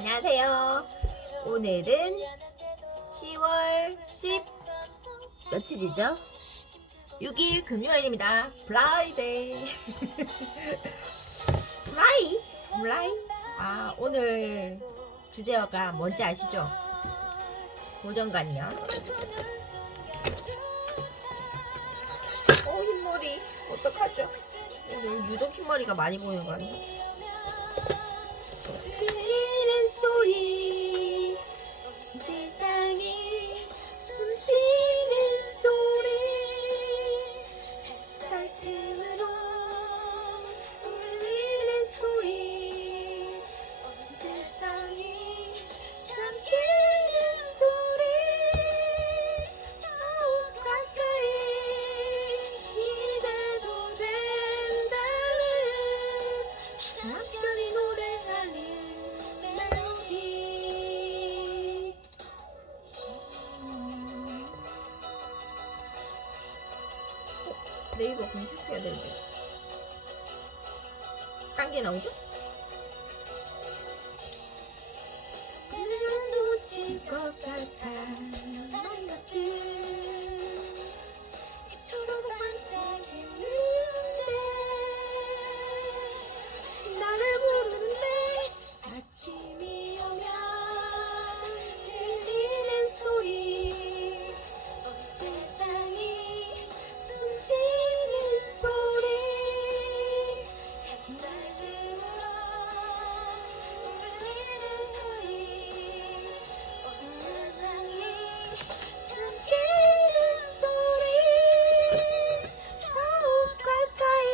안녕하세요. 오늘은 10월 10 며칠이죠? 6일 금요일입니다. 프라이데이. 플라이. 오늘 주제어가 뭔지 아시죠? 고정관념. 흰머리 어떡하죠? 오늘 유독 흰머리가 많이 보이는 거 아니에요? 들리는 소리, 세상이 숨쉬는 소리, 햇살 틈으로 울리는 소리, 세상이 잠기는 소리, 더욱 가까이 기대도 된다는 특별히 노래하는 멜로디. 네이버 검색해야 되는데 딴 게 나오죠? 그냥 놓칠 것 같아 만났듯 이토록 반짝이는데 나를 부르는데 아침이 오면 들리는 소리, 세상이 숨쉬는 소리, 햇살 틈으로 울리는 소리, 세상이 잠기는 소리, 더욱 가까이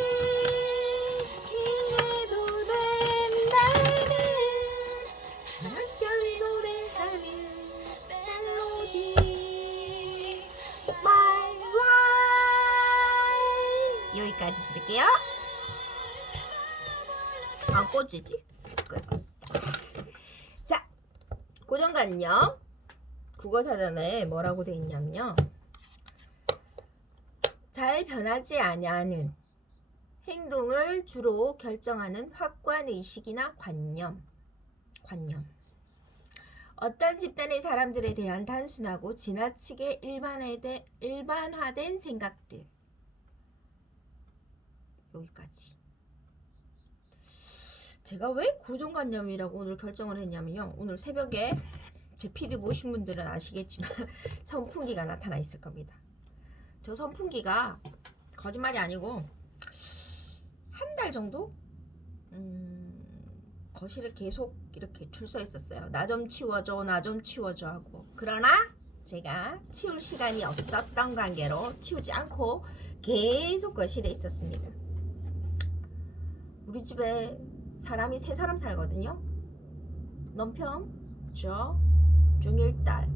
기대도 된다는 한결이 노래하는 멜로디. My life. 여기까지 드릴게요. 안 꽂히지? 끝. 자, 고정관념 국어사전에 뭐라고 돼 있냐면요, 잘 변하지 아니하는 행동을 주로 결정하는 확고한 의식이나 관념. 어떤 집단의 사람들에 대한 단순하고 지나치게 일반화된 생각들. 여기까지. 제가 왜 고정관념이라고 오늘 결정을 했냐면요, 오늘 새벽에 제 피드 보신 분들은 아시겠지만 선풍기가 나타나 있을 겁니다. 저 선풍기가 거짓말이 아니고 한 달 정도 거실에 계속 이렇게 줄 서 있었어요. 나 좀 치워줘, 나 좀 치워줘 하고. 그러나 제가 치울 시간이 없었던 관계로 치우지 않고 계속 거실에 있었습니다. 우리 집에 사람이 3사람 살거든요. 남편, 저, 중1딸.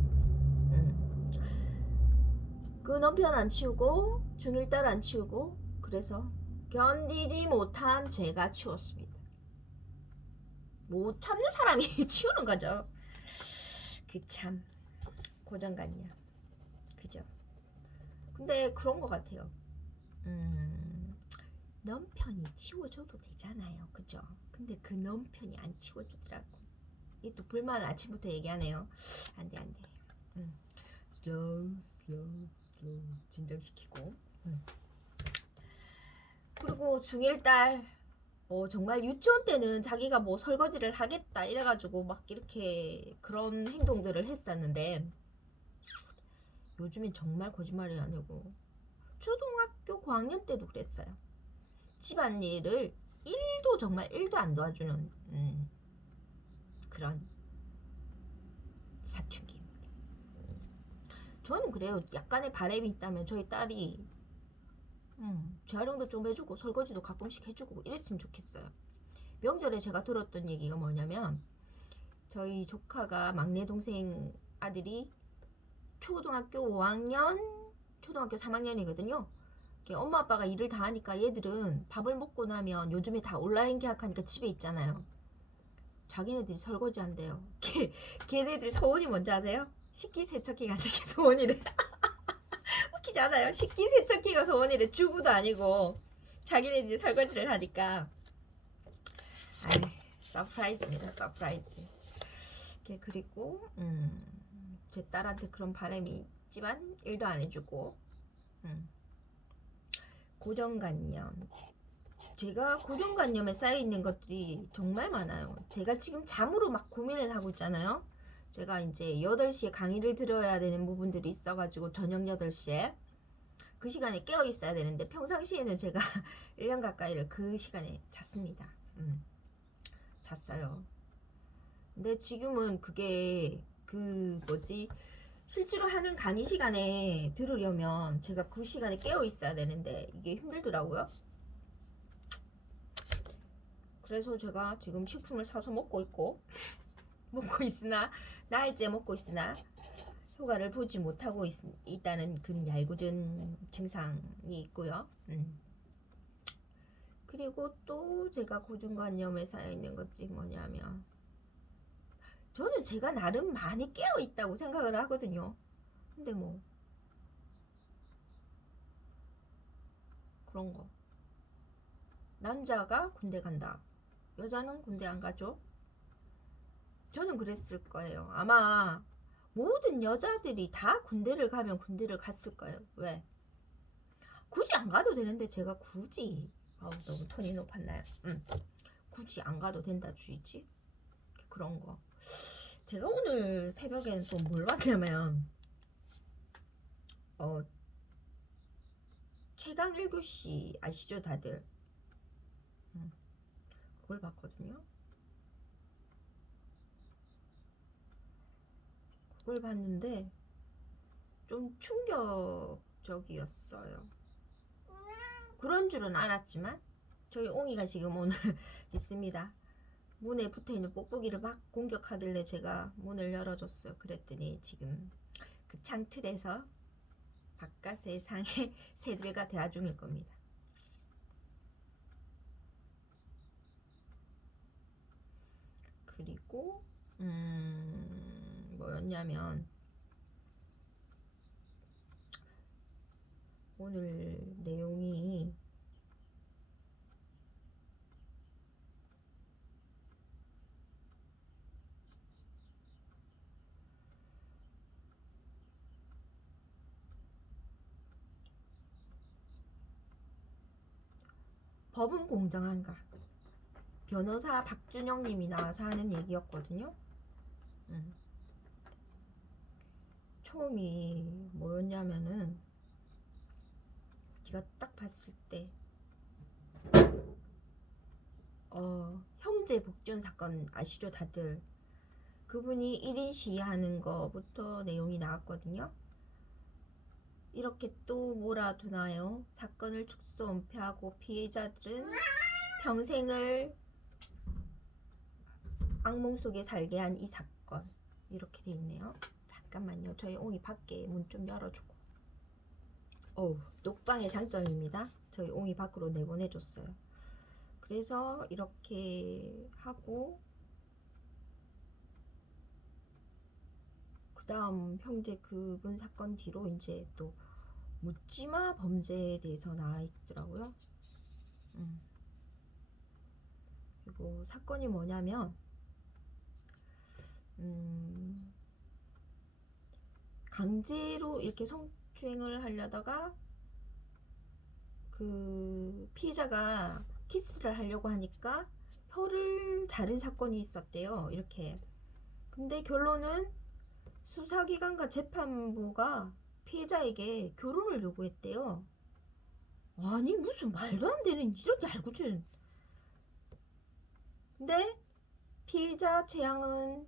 그 남편 안 치우고 중1딸 안 치우고, 그래서 견디지 못한 제가 치웠습니다. 못 참는 사람이 치우는 거죠. 그 참 고정관념. 그죠? 근데 그런 것 같아요. 남편이 치워줘도 되잖아요. 그죠? 근데 그 남편이 안 치워주더라고. 이 또 불만 아침부터 얘기하네요. 안돼. slow 진정시키고. 그리고 중1딸 정말 유치원 때는 자기가 뭐 설거지를 하겠다 이래가지고 막 이렇게 그런 행동들을 했었는데, 요즘엔 정말 거짓말이 아니고 초등학교 고학년 때도 그랬어요. 집안일을 1도 안 도와주는 그런 사춘기입니다. 저는 그래요. 약간의 바람이 있다면 저희 딸이 재활용도 좀 해주고 설거지도 가끔씩 해주고 이랬으면 좋겠어요. 명절에 제가 들었던 얘기가 뭐냐면, 저희 조카가 막내 동생 아들이 초등학교 5학년, 초등학교 3학년이거든요. 엄마 아빠가 일을 다 하니까 얘들은 밥을 먹고 나면 요즘에 다 온라인 계약하니까 집에 있잖아요. 자기네들이 설거지 한대요. 걔네들 소원이 뭔지 아세요? 식기세척기 같은 게 소원이래. 웃기지 않아요? 식기세척기가 소원이래. 주부도 아니고 자기네들이 설거지를 하니까. 아이, 서프라이즈입니다. 서프라이즈. 그리고 제 딸한테 그런 바람이 있지만 일도 안 해주고 고정관념. 제가 고정관념에 쌓여있는 것들이 정말 많아요. 제가 지금 잠으로 막 고민을 하고 있잖아요. 제가 이제 8시에 강의를 들어야 되는 부분들이 있어가지고 저녁 8시에 그 시간에 깨어 있어야 되는데 평상시에는 제가 1년 가까이를 그 시간에 잤습니다. 잤어요. 근데 지금은 그게 그 뭐지 실제로 하는 강의 시간에 들으려면 제가 그 시간에 깨어 있어야 되는데 이게 힘들더라고요. 그래서 제가 지금 식품을 사서 먹고 있으나 나흘째 먹고 있으나 효과를 보지 못하고 있다는 그 얄궂은 증상이 있고요. 그리고 또 제가 고정관념에 쌓여있는 것들이 뭐냐면 저는 제가 나름 많이 깨어 있다고 생각을 하거든요. 근데 뭐 그런 거 남자가 군대 간다, 여자는 군대 안 가죠? 저는 그랬을 거예요. 아마 모든 여자들이 다 군대를 가면 군대를 갔을 거예요. 왜? 굳이 안 가도 되는데 제가 굳이 너무 톤이 높았나요? 굳이 안 가도 된다 주의지? 그런 거. 제가 오늘 새벽에는 또 뭘 봤냐면 최강 1교시 아시죠 다들? 그걸 봤거든요. 그걸 봤는데 좀 충격적이었어요. 그런 줄은 알았지만 저희 옹이가 지금 오늘 있습니다. 문에 붙어있는 뽁뽁이를 막 공격하길래 제가 문을 열어줬어요. 그랬더니 지금 그 창틀에서 바깥 세상의 새들과 대화 중일 겁니다. 그리고 뭐였냐면 오늘 내용이 법은 공정한가? 변호사 박준영 님이 나와서 하는 얘기였거든요. 처음이 뭐였냐면은 제가 딱 봤을 때 형제 복준 사건 아시죠 다들? 그분이 1인 시위하는 거부터 내용이 나왔거든요. 이렇게 또 몰아두나요? 사건을 축소 은폐하고 피해자들은 평생을 악몽 속에 살게 한 이 사건. 이렇게 돼 있네요. 잠깐만요. 저희 옹이 밖에 문 좀 열어주고. 녹방의 장점입니다. 저희 옹이 밖으로 내보내줬어요. 그래서 이렇게 하고 그 다음 형제 그분 사건 뒤로 이제 또 묻지마 범죄에 대해서 나와 있더라고요. 그리고 사건이 뭐냐면 강제로 이렇게 성추행을 하려다가 그 피해자가 키스를 하려고 하니까 혀를 자른 사건이 있었대요. 이렇게. 근데 결론은 수사기관과 재판부가 피해자에게 결혼을 요구했대요. 아니 무슨 말도 안 되는 이런 얄궂은. 근데 피해자 재앙은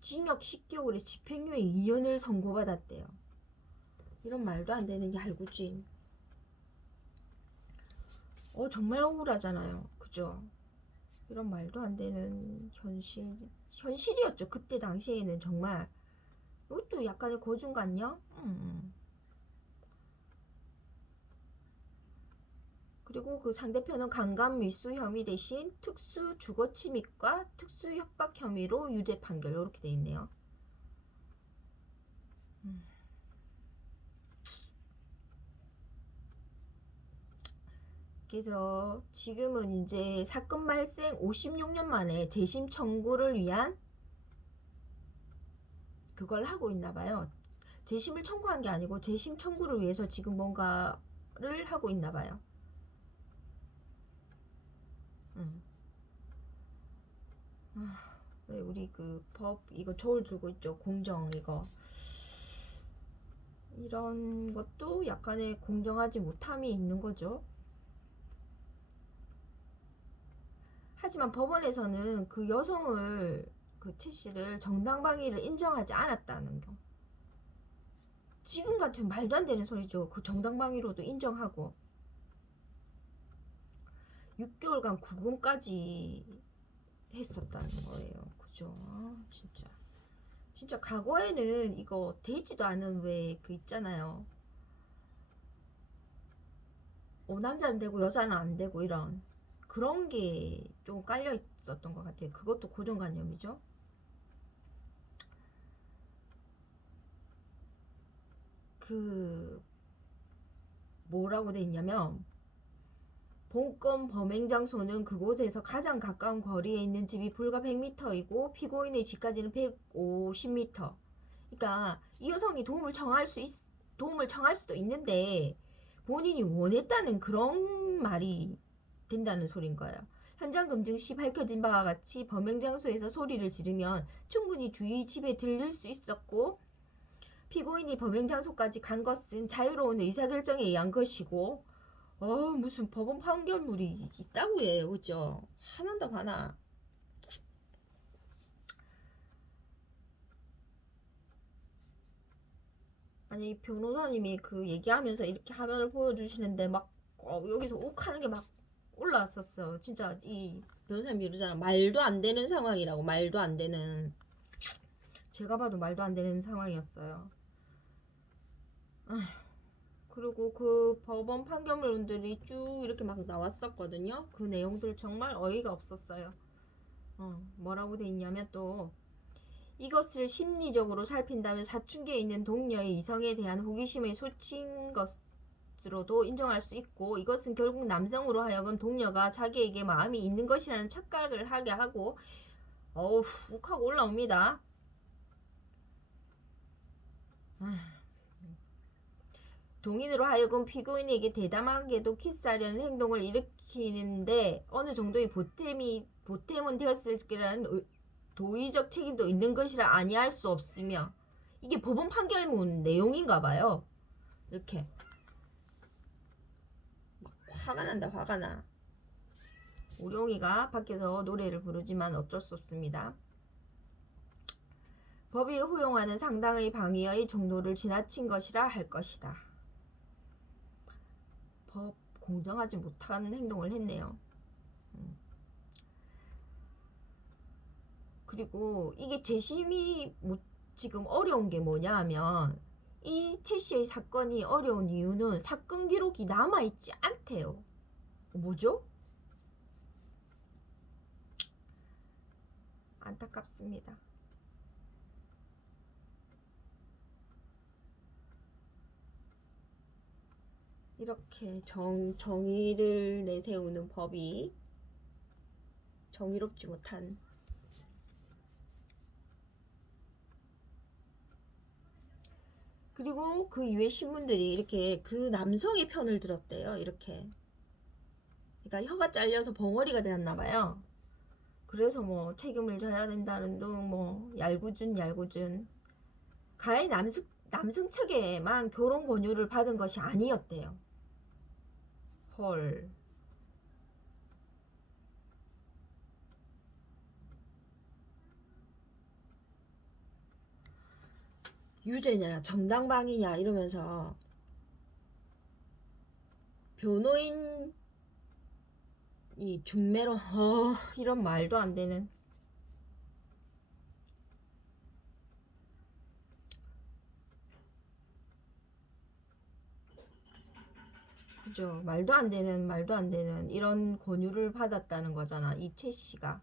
징역 10개월에 집행유예 2년을 선고받았대요. 이런 말도 안 되는 얄궂은. 정말 억울하잖아요. 그죠? 이런 말도 안 되는 현실이었죠. 그때 당시에는 정말. 이것도 약간의 고중관념? 그리고 그 상대편은 강간 밀수 혐의 대신 특수 주거 침입과 특수 협박 혐의로 유죄 판결. 이렇게 돼 있네요. 그래서 지금은 이제 사건 발생 56년 만에 재심 청구를 위한 그걸 하고 있나 봐요. 재심을 청구한 게 아니고 재심 청구를 위해서 지금 뭔가를 하고 있나 봐요. 왜 우리 그 법 이거 저울 주고 있죠. 공정 이거. 이런 것도 약간의 공정하지 못함이 있는 거죠. 하지만 법원에서는 그 여성을 그 최 씨를 정당방위를 인정하지 않았다는 거. 지금 같은 말도 안 되는 소리죠. 그 정당방위로도 인정하고 6개월간 구금까지 했었다는 거예요. 그죠? 진짜. 진짜 과거에는 이거 되지도 않은 왜 그 있잖아요. 남자는 되고 여자는 안 되고 이런 그런 게 좀 깔려 있었던 것 같아요. 그것도 고정관념이죠. 그 뭐라고 돼 있냐면 본건 범행 장소는 그곳에서 가장 가까운 거리에 있는 집이 불과 100m이고 피고인의 집까지는 150m. 그러니까 이 여성이 도움을 청할 수도 있는데 본인이 원했다는 그런 말이 된다는 소린 거예요. 현장 검증 시 밝혀진 바와 같이 범행 장소에서 소리를 지르면 충분히 주위 집에 들릴 수 있었고 피고인이 범행 장소까지 간 것은 자유로운 의사결정에 의한 것이고 무슨 법원 판결물이 있다고 해요. 그죠? 화난다 화나. 아니 변호사님이 그 얘기하면서 이렇게 화면을 보여주시는데 막 여기서 욱하는 게 막 올라왔었어요. 진짜 이 변호사님이 이러잖아. 말도 안 되는 상황이라고. 말도 안 되는. 제가 봐도 말도 안 되는 상황이었어요. 그리고 그 법원 판결문들이 쭉 이렇게 막 나왔었거든요. 그 내용들 정말 어이가 없었어요. 뭐라고 돼 있냐면 또 이것을 심리적으로 살핀다면 사춘기에 있는 동료의 이성에 대한 호기심에 솟친 것으로도 인정할 수 있고 이것은 결국 남성으로 하여금 동료가 자기에게 마음이 있는 것이라는 착각을 하게 하고 훅 하고 올라옵니다. 동인으로 하여금 피고인에게 대담하게도 키스하려는 행동을 일으키는데 어느 정도의 보탬은 되었을 거라는 도의적 책임도 있는 것이라 아니할 수 없으며 이게 법원 판결문 내용인가 봐요. 이렇게 막 화가 난다 화가 나. 우룡이가 밖에서 노래를 부르지만 어쩔 수 없습니다. 법이 허용하는 상당의 방위의 정도를 지나친 것이라 할 것이다. 법 공정하지 못한 행동을 했네요. 그리고 이게 재심이 지금 어려운 게 뭐냐 하면 이 최 씨의 사건이 어려운 이유는 사건 기록이 남아있지 않대요. 뭐죠? 안타깝습니다. 이렇게 정의를 내세우는 법이 정의롭지 못한 그리고 그 이후에 신문들이 이렇게 그 남성의 편을 들었대요. 이렇게 그러니까 혀가 잘려서 벙어리가 되었나봐요. 그래서 뭐 책임을 져야 된다는 둥 뭐 얄궂은 가해 남성 측에만 결혼 권유를 받은 것이 아니었대요. 헐. 유죄냐 정당방위냐 이러면서 변호인이 중매로 이런 말도 안 되는 그죠. 말도 안 되는 이런 권유를 받았다는 거잖아. 이 최 씨가.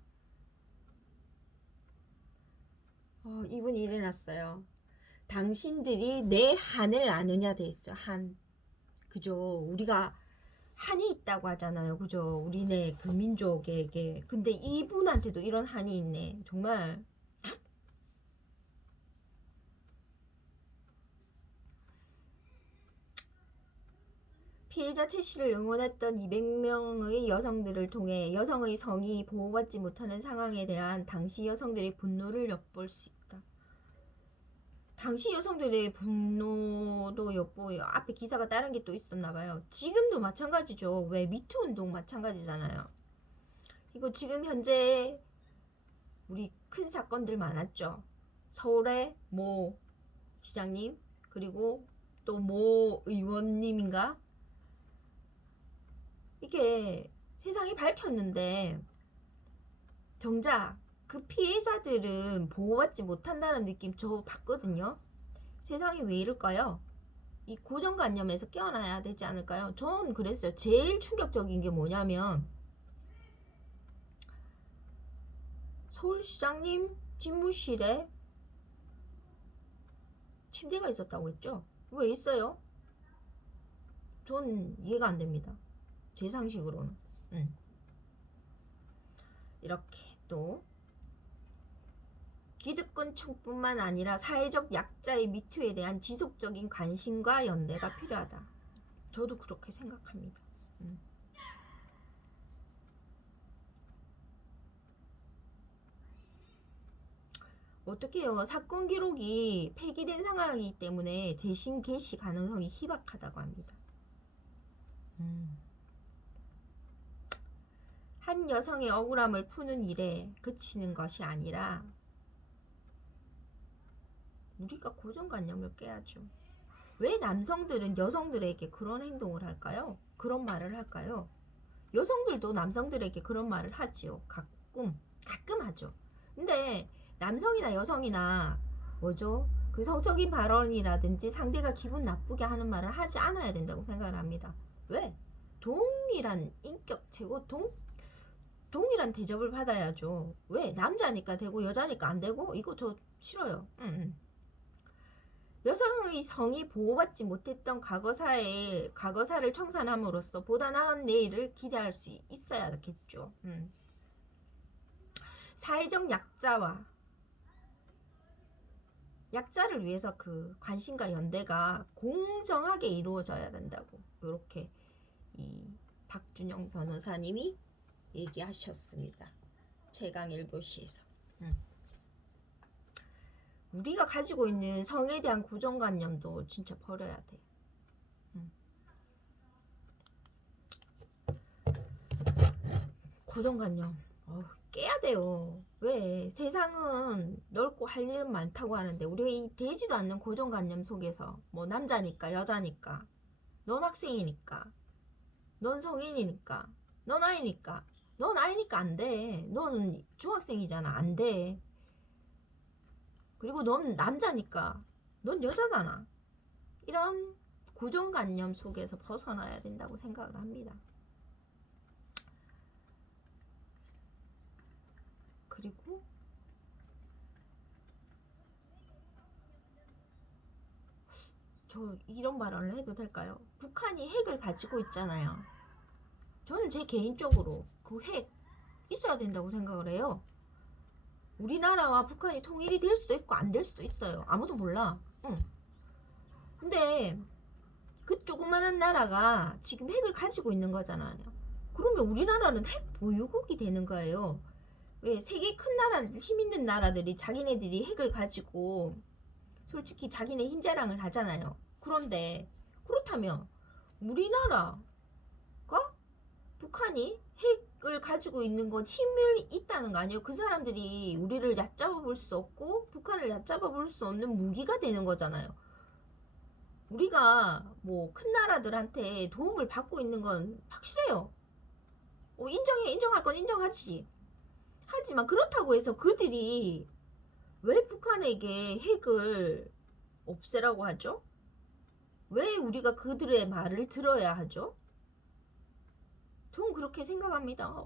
이분이 일어났어요. 당신들이 내 한을 아느냐 돼 있어. 한. 그죠. 우리가 한이 있다고 하잖아요. 그죠? 우리네 그 민족에게. 근데 이분한테도 이런 한이 있네. 정말. 피해자 최 씨를 응원했던 200명의 여성들을 통해 여성의 성이 보호받지 못하는 상황에 대한 당시 여성들의 분노를 엿볼 수 있다. 당시 여성들의 분노도 엿보여. 앞에 기사가 다른 게 또 있었나봐요. 지금도 마찬가지죠. 왜 미투 운동 마찬가지잖아요. 이거 지금 현재 우리 큰 사건들 많았죠. 서울의 모 시장님 그리고 또 모 의원님인가 이게 세상이 밝혔는데 정작 그 피해자들은 보호받지 못한다는 느낌 저 받거든요. 세상이 왜 이럴까요? 이 고정관념에서 깨어나야 되지 않을까요? 전 그랬어요. 제일 충격적인 게 뭐냐면 서울시장님 집무실에 침대가 있었다고 했죠? 왜 있어요? 전 이해가 안 됩니다. 제 상식으로는. 이렇게 또 기득권층뿐만 아니라 사회적 약자의 미투에 대한 지속적인 관심과 연대가 필요하다. 저도 그렇게 생각합니다. 어떻게 해요? 사건 기록이 폐기된 상황이기 때문에 재심 개시 가능성이 희박하다고 합니다. 한 여성의 억울함을 푸는 일에 그치는 것이 아니라 우리가 고정관념을 깨야죠. 왜 남성들은 여성들에게 그런 행동을 할까요? 그런 말을 할까요? 여성들도 남성들에게 그런 말을 하지요. 가끔 하죠. 근데 남성이나 여성이나 뭐죠? 그 성적인 발언이라든지 상대가 기분 나쁘게 하는 말을 하지 않아야 된다고 생각을 합니다. 왜? 동일한 인격 최고 동일한 대접을 받아야죠. 왜? 남자니까 되고 여자니까 안 되고? 이거 저 싫어요. 여성의 성이 보호받지 못했던 과거사를 청산함으로써 보다 나은 내일을 기대할 수 있어야겠죠. 사회적 약자를 위해서 그 관심과 연대가 공정하게 이루어져야 된다고 이렇게 이 박준영 변호사님이 얘기하셨습니다. 최강 1교시에서. 우리가 가지고 있는 성에 대한 고정관념도 진짜 버려야 돼. 고정관념 깨야 돼요. 왜? 세상은 넓고 할 일은 많다고 하는데 우리가 이 되지도 않는 고정관념 속에서 뭐 남자니까 여자니까 넌 학생이니까 넌 성인이니까 넌 아이니까 안 돼. 넌 중학생이잖아. 안 돼. 그리고 넌 남자니까 넌 여자잖아. 이런 고정관념 속에서 벗어나야 된다고 생각을 합니다. 그리고 저 이런 발언을 해도 될까요? 북한이 핵을 가지고 있잖아요. 저는 제 개인적으로 그 핵 있어야 된다고 생각을 해요. 우리나라와 북한이 통일이 될 수도 있고 안 될 수도 있어요. 아무도 몰라. 근데 그 조그마한 나라가 지금 핵을 가지고 있는 거잖아요. 그러면 우리나라는 핵 보유국이 되는 거예요. 왜 세계 큰 나라들, 힘 있는 나라들이 자기네들이 핵을 가지고 솔직히 자기네 힘 자랑을 하잖아요. 그런데 그렇다면 우리나라가 북한이 핵을 가지고 있는 건 힘이 있다는 거 아니에요? 그 사람들이 우리를 얕잡아 볼 수 없고 북한을 얕잡아 볼 수 없는 무기가 되는 거잖아요. 우리가 뭐 큰 나라들한테 도움을 받고 있는 건 확실해요. 인정할 건 인정하지. 하지만 그렇다고 해서 그들이 왜 북한에게 핵을 없애라고 하죠? 왜 우리가 그들의 말을 들어야 하죠? 저는 그렇게 생각합니다.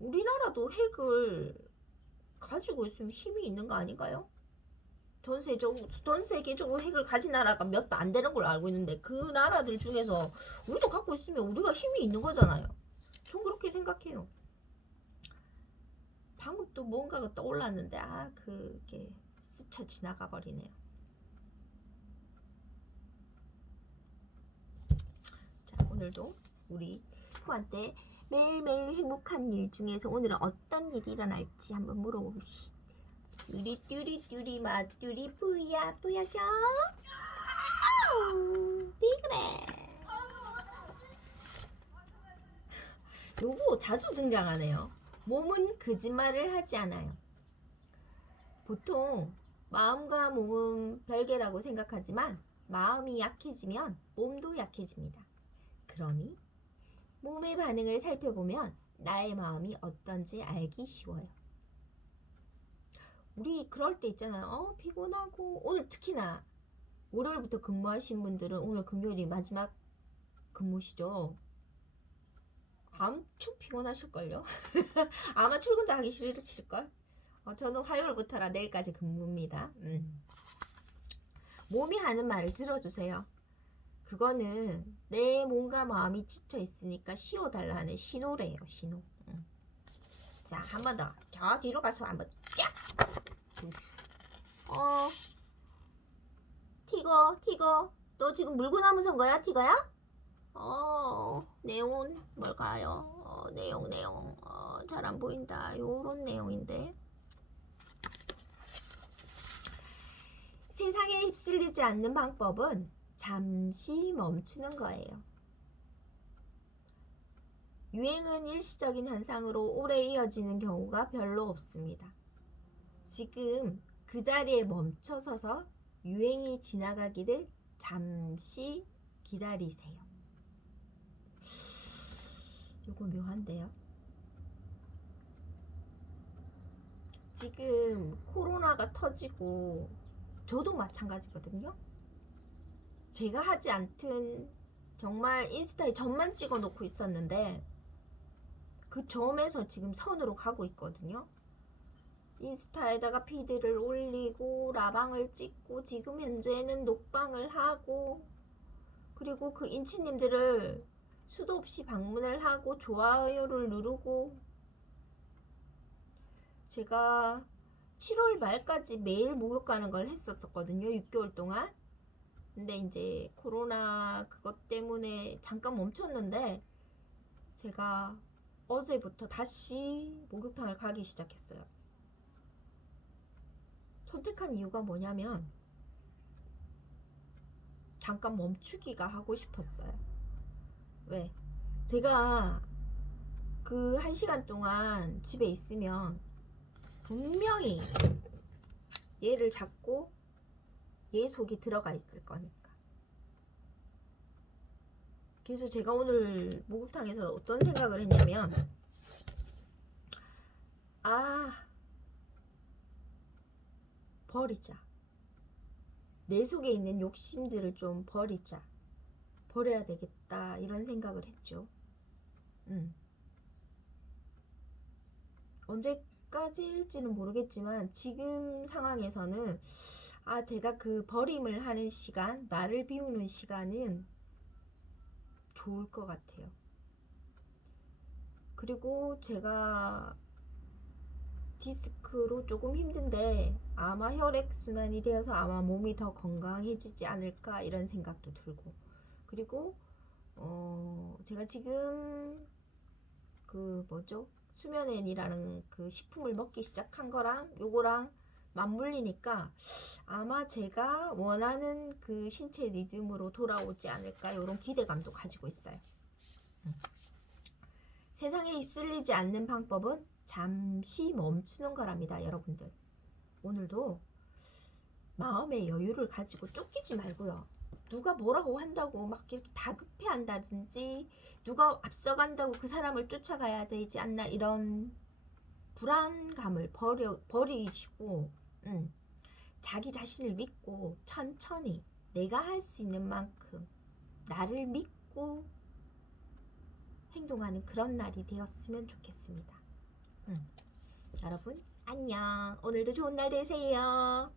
우리나라도 핵을 가지고 있으면 힘이 있는 거 아닌가요? 전 세계적으로 핵을 가진 나라가 몇 도 안 되는 걸로 알고 있는데 그 나라들 중에서 우리도 갖고 있으면 우리가 힘이 있는 거잖아요. 전 그렇게 생각해요. 방금 또 뭔가가 떠올랐는데 그게 스쳐 지나가 버리네요. 자, 오늘도 우리 후한테 매일매일 행복한 일 중에서 오늘은 어떤 일이 일어날지 한번 물어봅시다. 뚜리 마뚜리 뿌야 뿌야죠? 왜 그래? 요거 자주 등장하네요. 몸은 거짓말을 하지 않아요. 보통 마음과 몸은 별개라고 생각하지만 마음이 약해지면 몸도 약해집니다. 그러니 몸의 반응을 살펴보면 나의 마음이 어떤지 알기 쉬워요. 우리 그럴 때 있잖아요. 피곤하고 오늘 특히나 월요일부터 근무하신 분들은 오늘 금요일이 마지막 근무시죠. 엄청 피곤하실걸요. 아마 출근도 하기 싫으실걸. 저는 화요일부터라 내일까지 근무입니다. 몸이 하는 말을 들어주세요. 그거는 내 몸과 마음이 지쳐 있으니까 쉬어달라는 신호래요. 신호. 자, 한 번 더. 저 뒤로 가서 한번 쫙. 티거. 너 지금 물고 남은 거야, 티거야? 내용은 뭘까요? 내용. 잘 안 보인다. 요런 내용인데. 세상에 휩쓸리지 않는 방법은 잠시 멈추는 거예요. 유행은 일시적인 현상으로 오래 이어지는 경우가 별로 없습니다. 지금 그 자리에 멈춰서서 유행이 지나가기를 잠시 기다리세요. 요거 묘한데요. 지금 코로나가 터지고 저도 마찬가지거든요. 제가 하지 않던 정말 인스타에 점만 찍어 놓고 있었는데 그 점에서 지금 선으로 가고 있거든요. 인스타에다가 피드를 올리고 라방을 찍고 지금 현재는 녹방을 하고 그리고 그 인치님들을 수도 없이 방문을 하고 좋아요를 누르고 제가 7월 말까지 매일 목욕 가는 걸 했었거든요. 6개월 동안. 근데 이제 코로나 그것 때문에 잠깐 멈췄는데 제가 어제부터 다시 목욕탕을 가기 시작했어요. 선택한 이유가 뭐냐면 잠깐 멈추기가 하고 싶었어요. 왜? 제가 그 1시간 동안 집에 있으면 분명히 얘를 잡고 얘 속에 들어가 있을 거니까. 그래서 제가 오늘 목욕탕에서 어떤 생각을 했냐면 버리자. 내 속에 있는 욕심들을 좀 버리자. 버려야 되겠다 이런 생각을 했죠. 언제까지일지는 모르겠지만 지금 상황에서는 제가 그 버림을 하는 시간, 나를 비우는 시간은 좋을 것 같아요. 그리고 제가 디스크로 조금 힘든데 아마 혈액순환이 되어서 아마 몸이 더 건강해지지 않을까 이런 생각도 들고 그리고 제가 지금 그 수면앤이라는 그 식품을 먹기 시작한 거랑 요거랑 맞물리니까 아마 제가 원하는 그 신체 리듬으로 돌아오지 않을까 이런 기대감도 가지고 있어요. 세상에 휩쓸리지 않는 방법은 잠시 멈추는 거랍니다. 여러분들 오늘도 마음의 여유를 가지고 쫓기지 말고요. 누가 뭐라고 한다고 막 이렇게 다급해 한다든지 누가 앞서간다고 그 사람을 쫓아가야 되지 않나 이런 불안감을 버리시고 자기 자신을 믿고 천천히 내가 할 수 있는 만큼 나를 믿고 행동하는 그런 날이 되었으면 좋겠습니다. 여러분 안녕. 오늘도 좋은 날 되세요.